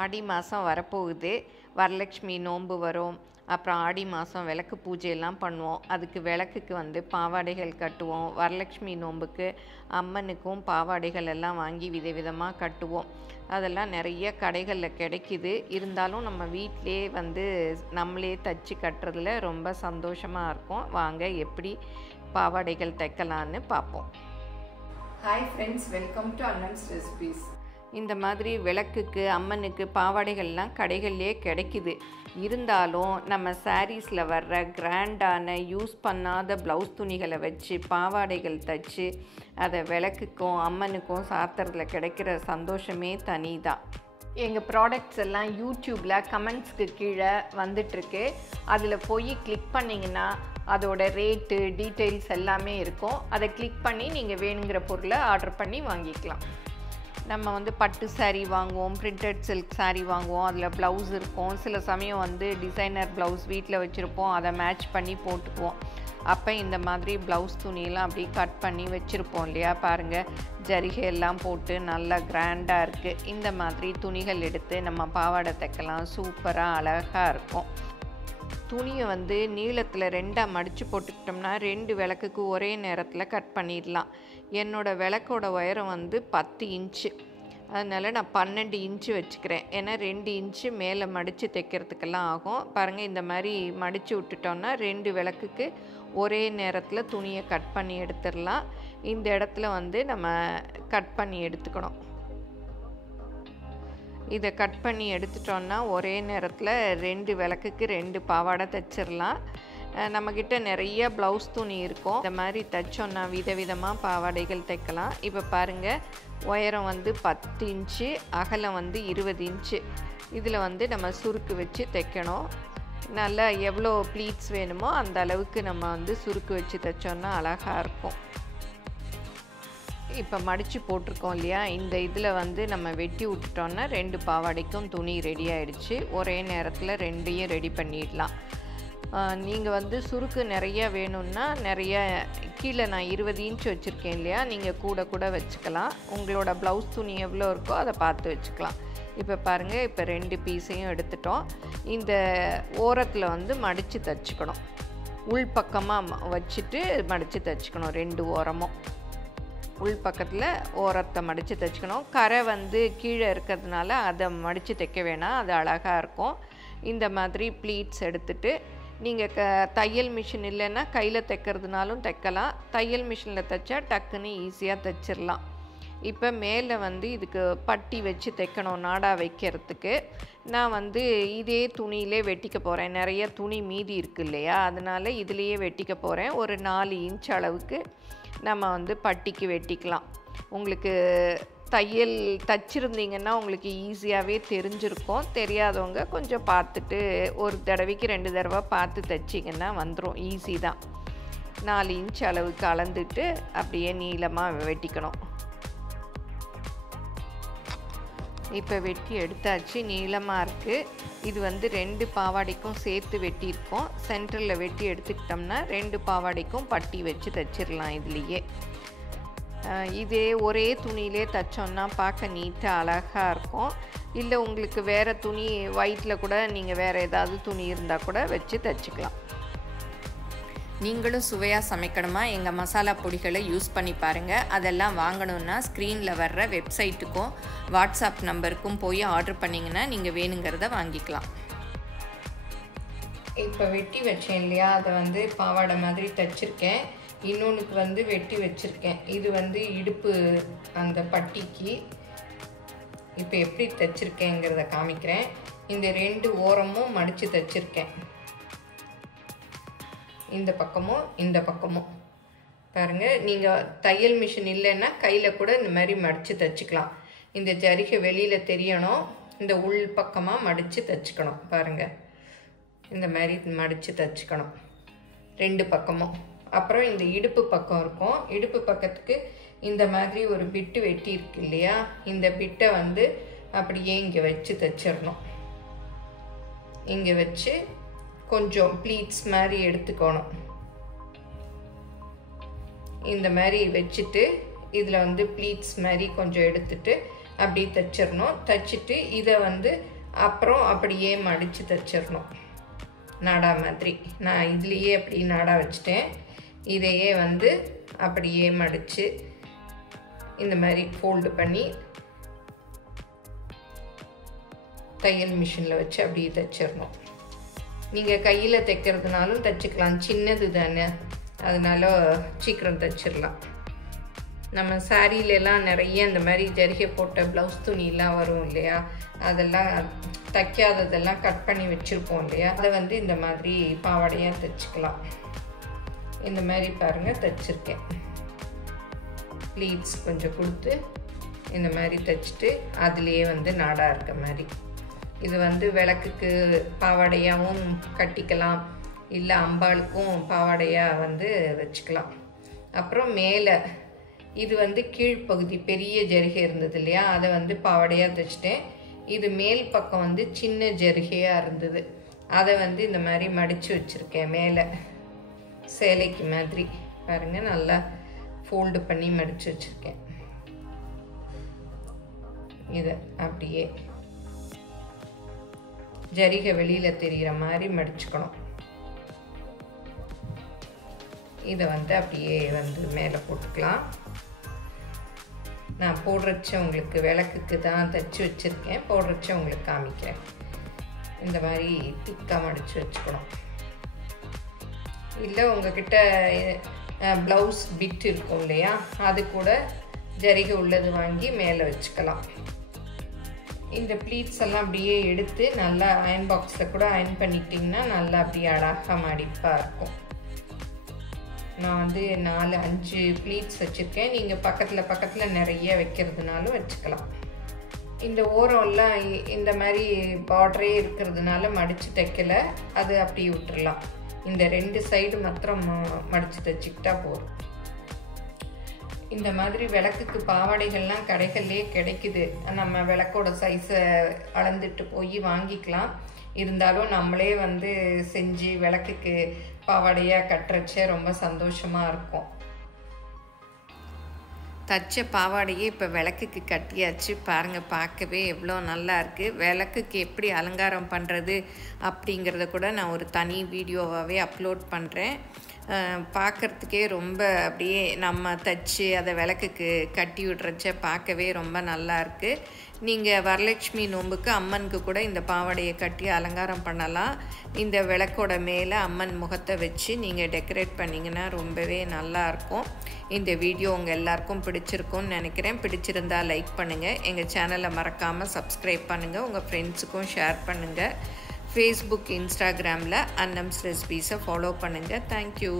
ஆடி மாதம் வரப்போகுது. வரலட்சுமி நோன்பு வரும். அப்புறம் ஆடி மாதம் விளக்கு பூஜையெல்லாம் பண்ணுவோம். அதுக்கு விளக்குக்கு வந்து பாவாடைகள் கட்டுவோம். வரலட்சுமி நோன்புக்கு அம்மனுக்கும் பாவாடைகள் எல்லாம் வாங்கி விதவிதமாக கட்டுவோம். அதெல்லாம் நிறைய கடைகளில் கிடைக்கிது. இருந்தாலும் நம்ம வீட்டிலே வந்து நம்மளே தச்சு கட்டுறதுல ரொம்ப சந்தோஷமாக இருக்கும். வாங்க எப்படி பாவாடைகள் தைக்கலான்னு பார்ப்போம். Hi friends, welcome to Annan's recipes. இந்த மாதிரி விளக்குக்கு அம்மனுக்கு பாவாடைகள்லாம் கடைகள்லேயே கிடைக்கிது. இருந்தாலும் நம்ம சாரீஸில் வர்ற கிராண்டான யூஸ் பண்ணாத ப்ளவுஸ் துணிகளை வச்சு பாவாடைகள் தைச்சு அதை விளக்குக்கும் அம்மனுக்கும் சாத்துறதுல கிடைக்கிற சந்தோஷமே தனி தான். எங்கள் ப்ராடக்ட்ஸ் எல்லாம் யூடியூப்பில் கமெண்ட்ஸ்க்கு கீழே வந்துட்டுருக்கு. அதில் போய் கிளிக் பண்ணிங்கன்னா அதோட ரேட்டு டீட்டெயில்ஸ் எல்லாமே இருக்கும். அதை கிளிக் பண்ணி நீங்கள் வேணுங்கிற பொருளை ஆர்டர் பண்ணி வாங்கிக்கலாம். நம்ம வந்து பட்டு சாரீ வாங்குவோம், பிரிண்டட் சில்க் சாரீ வாங்குவோம். அதில் ப்ளவுஸ் இருக்கும். சில சமயம் வந்து டிசைனர் ப்ளவுஸ் வீட்டில் வச்சுருப்போம், அதை மேட்ச் பண்ணி போட்டுக்குவோம். அப்போ இந்த மாதிரி ப்ளவுஸ் துணியெல்லாம் அப்படி கட் பண்ணி வச்சுருப்போம் இல்லையா? பாருங்கள், ஜரிகை எல்லாம் போட்டு நல்லா கிராண்டாக இருக்குது. இந்த மாதிரி துணிகள் எடுத்து நம்ம பாவாடை தைக்கலாம். சூப்பராக அழகாக இருக்கும். துணியை வந்து நீளத்தில் 2ஆக மடித்து போட்டுக்கிட்டோம்னா 2 விளக்குக்கு ஒரே நேரத்தில் கட் பண்ணிடலாம். என்னோடய விளக்கோட உயரம் வந்து 10 இன்ச்சு. அதனால் நான் 12 இன்ச்சு வச்சுக்கிறேன். ஏன்னா 2 இன்ச்சு மேலே மடித்து தைக்கிறதுக்கெல்லாம் ஆகும். பாருங்கள், இந்த மாதிரி மடித்து விட்டுட்டோம்னா 2 விளக்குக்கு ஒரே நேரத்தில் துணியை கட் பண்ணி எடுத்துடலாம். இந்த இடத்துல வந்து நம்ம கட் பண்ணி எடுத்துக்கணும். இதை கட் பண்ணி எடுத்துட்டோன்னா ஒரே நேரத்தில் 2 விளக்குக்கு 2 பாவாடை தைச்சிடலாம். நம்மக்கிட்ட நிறைய ப்ளவுஸ் துணி இருக்கும். இந்த மாதிரி தைச்சோன்னா விதவிதமாக பாவாடைகள் தைக்கலாம். இப்போ பாருங்கள், உயரம் வந்து 10 இன்ச்சு, அகலம் வந்து 20 இன்ச்சு. இதில் வந்து நம்ம சுருக்கு வச்சு தைக்கணும். நல்லா எவ்வளோ ப்ளீட்ஸ் வேணுமோ அந்த அளவுக்கு நம்ம வந்து சுருக்கு வச்சு தைச்சோன்னா அழகாக இருக்கும். இப்போ மடித்து போட்டிருக்கோம் இல்லையா? இந்த இதில் வந்து நம்ம வெட்டி விட்டுட்டோன்னா 2 பாவாடைக்கும் துணி ரெடி ஆகிடுச்சு. ஒரே நேரத்தில் 2ஐயும் ரெடி பண்ணிடலாம். நீங்கள் வந்து சுருக்கு நிறைய வேணும்னா நிறைய கீழே நான் 20 இன்ச் வச்சுருக்கேன் இல்லையா? நீங்கள் கூட வச்சுக்கலாம். உங்களோட ப்ளவுஸ் துணி எவ்வளோ இருக்கோ அதை பார்த்து வச்சுக்கலாம். இப்போ பாருங்கள், இப்போ 2 பீஸையும் எடுத்துட்டோம். இந்த ஓரத்தில் வந்து மடித்து தைச்சிக்கணும். உள் பக்கமாக வச்சுட்டு மடித்து தைச்சிக்கணும். 2 ஓரமும் உள் பக்கத்தில் ஓரத்தை மடித்து தைச்சிக்கணும். கரை வந்து கீழே இருக்கிறதுனால அதை மடித்து தைக்க வேணாம், அது அழகாக இருக்கும். இந்த மாதிரி ப்ளீட்ஸ் எடுத்துகிட்டு நீங்கள் தையல் மிஷின் இல்லைன்னா கையில் தைக்கிறதுனாலும் தைக்கலாம். தையல் மிஷினில் தைச்சா டக்குன்னு ஈஸியாக தைச்சிடலாம். இப்போ மேலே வந்து இதுக்கு பட்டி வச்சு தைக்கணும். நாடா வைக்கிறதுக்கு நான் வந்து இதே துணியிலே வெட்டிக்க போகிறேன். நிறைய துணி மீதி இருக்குது இல்லையா? அதனால் இதுலேயே வெட்டிக்க போகிறேன். ஒரு 4 இன்ச் அளவுக்கு நம்ம வந்து பட்டிக்கு வெட்டிக்கலாம். உங்களுக்கு தையல் தச்சிருந்தீங்கன்னா உங்களுக்கு ஈஸியாகவே தெரிஞ்சிருக்கும். தெரியாதவங்க கொஞ்சம் பார்த்துட்டு ஒரு தடவைக்கு 2 தடவை பார்த்து தைச்சிங்கன்னா வந்துடும். ஈஸி தான். 4 இன்ச் அளவுக்கு அளந்துட்டு அப்படியே நீளமாக வெட்டிக்கணும். இப்போ வெட்டி எடுத்தாச்சு. நீளமாக இருக்குது. இது வந்து 2 பாவாடைக்கும் சேர்த்து வெட்டியிருக்கோம். சென்டரில் வெட்டி எடுத்துக்கிட்டோம்னா 2 பாவாடைக்கும் பட்டி வச்சு தைச்சிடலாம். இதுலேயே இதே ஒரே துணியிலே தைச்சோன்னா பார்க்க நீட்டாக அழகாக இருக்கும். இல்லை உங்களுக்கு வேறு துணி ஒயிட்டில் கூட நீங்கள் வேறு ஏதாவது துணி இருந்தால் கூட வச்சு தைச்சிக்கலாம். நீங்களும் சுவையாக சமைக்கணுமா? எங்கள் மசாலா பொடிகளை யூஸ் பண்ணி பாருங்கள். அதெல்லாம் வாங்கணுன்னா ஸ்க்ரீனில் வர்ற வெப்சைட்டுக்கும் வாட்ஸ்அப் நம்பருக்கும் போய் ஆர்டர் பண்ணிங்கன்னா நீங்கள் வேணுங்கிறத வாங்கிக்கலாம். இப்போ வெட்டி வச்சேன் இல்லையா? அதை வந்து பாவாடை மாதிரி தைச்சிருக்கேன். இன்னொன்றுக்கு வந்து வெட்டி வச்சுருக்கேன். இது வந்து இடுப்பு அந்த பட்டிக்கு. இப்போ எப்படி தைச்சிருக்கேங்கிறத காமிக்கிறேன். இந்த 2 ஓரமும் மடித்து தைச்சிருக்கேன். இந்த பக்கமும் இந்த பக்கமும் பாருங்கள். நீங்கள் தையல் மிஷின் இல்லைன்னா கையில் கூட இந்த மாதிரி மடித்து தைச்சிக்கலாம். இந்த ஜரிகை வெளியில் தெரியணும். இந்த உள் பக்கமாக மடித்து தைச்சிக்கணும். பாருங்கள், இந்த மாதிரி மடித்து தைச்சிக்கணும் 2 பக்கமும். அப்புறம் இந்த இடுப்பு பக்கம் இருக்கும். இடுப்பு பக்கத்துக்கு இந்த மாதிரி ஒரு பிட்டு வெட்டி இருக்கு இல்லையா? இந்த பிட்டை வந்து அப்படியே இங்கே வச்சு தைச்சிடணும். இங்கே வச்சு கொஞ்சம் ப்ளீட்ஸ் மாதிரி எடுத்துக்கணும். இந்த மாதிரி வச்சுட்டு இதில் வந்து ப்ளீட்ஸ் மாதிரி கொஞ்சம் எடுத்துட்டு அப்படி தைச்சிடணும். தைச்சிட்டு இதை வந்து அப்புறம் அப்படியே மடித்து தைச்சிடணும் நாடா மாதிரி. நான் இதுலேயே அப்படி நாடா வச்சுட்டேன். இதையே வந்து அப்படியே மடித்து இந்த மாதிரி ஃபோல்டு பண்ணி தையல் மிஷினில் வச்சு அப்படியே தைச்சிடணும். நீங்கள் கையில் தைக்கிறதுனாலும் தைச்சிக்கலாம், சின்னது தானே, அதனால சீக்கிரம் தைச்சிடலாம். நம்ம சாரீலெலாம் நிறைய இந்த மாதிரி ஜரிகை போட்ட ப்ளவுஸ் துணியெலாம் வரும் இல்லையா, அதெல்லாம் தைக்காததெல்லாம் கட் பண்ணி வச்சுருப்போம் இல்லையா, அதை வந்து இந்த மாதிரி பாவாடையாக தைச்சிக்கலாம். இந்த மாதிரி பாருங்கள் தைச்சிருக்கேன். ப்ளீட்ஸ் கொஞ்சம் கொடுத்து இந்த மாதிரி தைச்சிட்டு அதுலேயே வந்து நாடா இருக்க மாதிரி. இது வந்து விளக்குக்கு பாவாடையாகவும் கட்டிக்கலாம், இல்லை அம்பாளுக்கும் பாவாடையாக வந்து வச்சுக்கலாம். அப்புறம் மேலே இது வந்து கீழ்ப்பகுதி பெரிய ஜரிகை இருந்தது இல்லையா, அதை வந்து பாவாடையாக தைச்சிட்டேன். இது மேல் பக்கம் வந்து சின்ன ஜரிகையாக இருந்தது, அதை வந்து இந்த மாதிரி மடித்து வச்சுருக்கேன். மேலே சேலைக்கு மாதிரி பாருங்கள், நல்லா ஃபோல்டு பண்ணி மடித்து வச்சுருக்கேன். இதை அப்படியே ஜரிகை வெளியில் தெரிகிற மாதிரி மடிச்சுக்கணும். இதை வந்து அப்படியே வந்து மேலே போட்டுக்கலாம். நான் போடுறச்ச உங்களுக்கு விளக்குக்கு தான் தைச்சி வச்சுருக்கேன், போடுறச்ச உங்களுக்கு காமிக்கிறேன். இந்த மாதிரி திக்காக மடித்து வச்சுக்கணும். இல்லை உங்ககிட்ட ப்ளவுஸ் பிட் இருக்கும் இல்லையா, அது கூட ஜரிகை உள்ளது வாங்கி மேலே வச்சுக்கலாம். இந்த ப்ளீட்ஸ் எல்லாம் அப்படியே எடுத்து நல்லா அயன் பாக்ஸில் கூட அயன் பண்ணிட்டிங்கன்னா நல்லா அப்படியே அழகாக மடிப்பாக இருக்கும். நான் வந்து 4-5 ப்ளீட்ஸ் வச்சுருக்கேன். நீங்கள் பக்கத்தில் நிறைய வைக்கிறதுனாலும் வச்சுக்கலாம். இந்த ஓரம்லாம் இந்த மாதிரி பார்டரே இருக்கிறதுனால மடித்து தைக்கலை, அது அப்படி விட்டுடலாம். இந்த 2 சைடு மாத்திரம் மடித்து தைச்சிக்கிட்டா போதும். இந்த மாதிரி விளக்குக்கு பாவாடைகள்லாம் கடைகள்லேயே கிடைக்குது. நம்ம விளக்கோட சைஸை அளந்துட்டு போய் வாங்கிக்கலாம். இருந்தாலும் நம்மளே வந்து செஞ்சு விளக்குக்கு பாவாடையாக கட்டுறச்சே ரொம்ப சந்தோஷமாக இருக்கும். தச்ச பாவாடையே இப்போ விளக்குக்கு கட்டியாச்சு. பாருங்கள், பார்க்கவே எவ்வளோ நல்லா இருக்குது. விளக்குக்கு எப்படி அலங்காரம் பண்ணுறது அப்படிங்கிறத கூட நான் ஒரு தனி வீடியோவாகவே அப்லோட் பண்ணுறேன். பார்க்குறதுக்கே ரொம்ப அப்படியே நம்ம தச்சு அதை விளக்குக்கு கட்டி விட்றச்ச பார்க்கவே ரொம்ப நல்லா இருக்குது. நீங்கள் வரலட்சுமி நோம்புக்கு அம்மனுக்கு கூட இந்த பாவாடையை கட்டி அலங்காரம் பண்ணலாம். இந்த விளக்கோட மேலே அம்மன் முகத்தை வச்சு நீங்கள் டெக்கரேட் பண்ணிங்கன்னா ரொம்பவே நல்லாயிருக்கும். இந்த வீடியோ உங்கள் எல்லாருக்கும் பிடிச்சிருக்கும்னு நினைக்கிறேன். பிடிச்சிருந்தால் லைக் பண்ணுங்கள். எங்கள் சேனலை மறக்காமல் சப்ஸ்கிரைப் பண்ணுங்கள். உங்கள் ஃப்ரெண்ட்ஸுக்கும் ஷேர் பண்ணுங்கள். ஃபேஸ்புக், இன்ஸ்டாகிராமில் அன்னம்ஸ் ரெசிபீஸை ஃபாலோ பண்ணுங்கள். தேங்க்யூ.